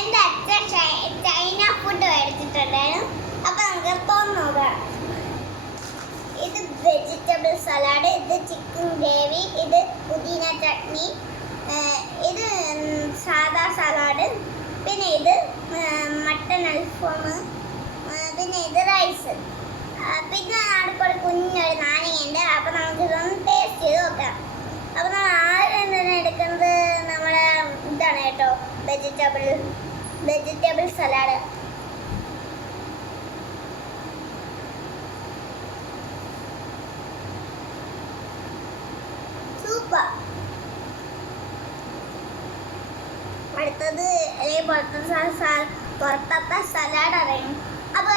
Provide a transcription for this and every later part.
എൻ്റെ അച്ഛൻ China food മേടിച്ചിട്ടുണ്ടായിരുന്നു. അപ്പം നമുക്ക് തോന്നുക. ഇത് വെജിറ്റബിൾ സലാഡ്, ഇത് ചിക്കൻ ഗ്രേവി, ഇത് പുതിന ചട്നി, ഇത് സാദാ സലാഡ്, പിന്നെ ഇത് മട്ടൺ അൽഫാം, പിന്നെ ഇത് റൈസ്, പിന്നെ അടുക്കള കുഞ്ഞൊരു നാരങ്ങയുണ്ട്. അപ്പം നമുക്കിതൊന്ന് ടേസ്റ്റ് ചെയ്ത് നോക്കാം. അപ്പം നമ്മൾ ആദ്യം തന്നെ എടുക്കുന്നത് നമ്മളെ ഇതാണ് കേട്ടോ, വെജിറ്റബിൾ സലാഡ്. സൂപ്പർ. അടുത്തത് പുറത്തത്തെ സലാഡ് അറിയും. അപ്പോൾ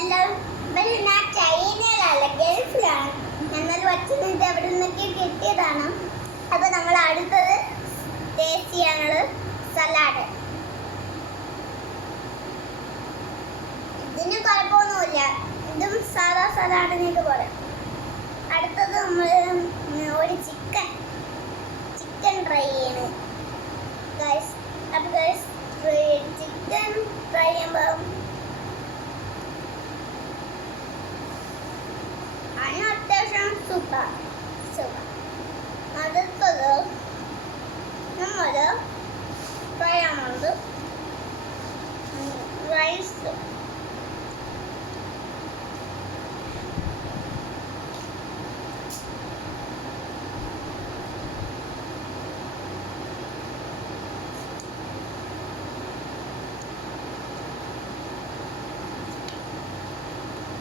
എല്ലാവരും ഞാൻ ചൈനയിലല്ല, ഗൾഫിലാണ്. ഞങ്ങൾ വച്ചിട്ട് അവിടെ നിന്നൊക്കെ കിട്ടിയതാണ്. അപ്പോൾ നമ്മൾ അടുത്തത് ടേസ്റ്റ് ചെയ്യാനുള്ളത് സലാഡ്. ഇതിന് കുഴപ്പമൊന്നുമില്ല, ഇതും സാധാ സലാഡിനൊക്കെ പോലെ. അടുത്തത് നമ്മൾ ഒരു ചിക്കൻ ഫ്രൈ ചെയ്യണം ഗൈസ്. അപ്പോൾ ഗൈസ് ചിക്കൻ ഫ്രൈ ചെയ്യുമ്പോൾ അതിന് അത്യാവശ്യം സൂപ്പർ. അടുത്തത് നമ്മൾ ഫ്രൈ ചെയ്യുന്നത് റൈസ്.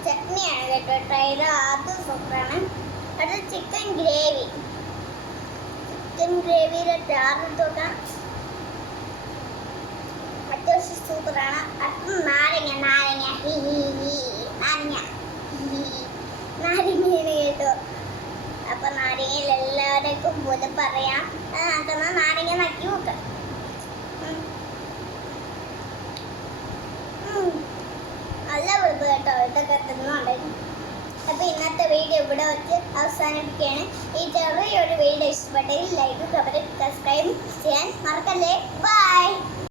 ചട്നിയാണ് കേട്ടോ ട്രൈ ചെയ്ത്, അത് സൂപ്പറാണ്. അത് ചിക്കൻ ഗ്രേവിയുടെ ചാറിട്ട് നോക്കാം, അത്യാവശ്യം സൂപ്പറാണ്. അത് നാരങ്ങയാണ് കേട്ടോ. അപ്പം നാരങ്ങയിൽ എല്ലാവർക്കും പോലെ പറയാം. നാരങ്ങ നക്കി നോക്കാം. നല്ല വെളുപ്പ് കേട്ടോ, ഇതൊക്കെ തിന്നുണ്ടായിരുന്നു. അപ്പോൾ ഇന്നത്തെ വീഡിയോ ഇവിടെ വെച്ച് അവസാനിപ്പിക്കുകയാണ്. ഈ ചെറിയൊരു വീഡിയോ ഇഷ്ടപ്പെട്ടെങ്കിൽ ലൈക്ക്, കമന്റ്, സബ്സ്ക്രൈബ് ചെയ്യാൻ മറക്കല്ലേ. ബൈ.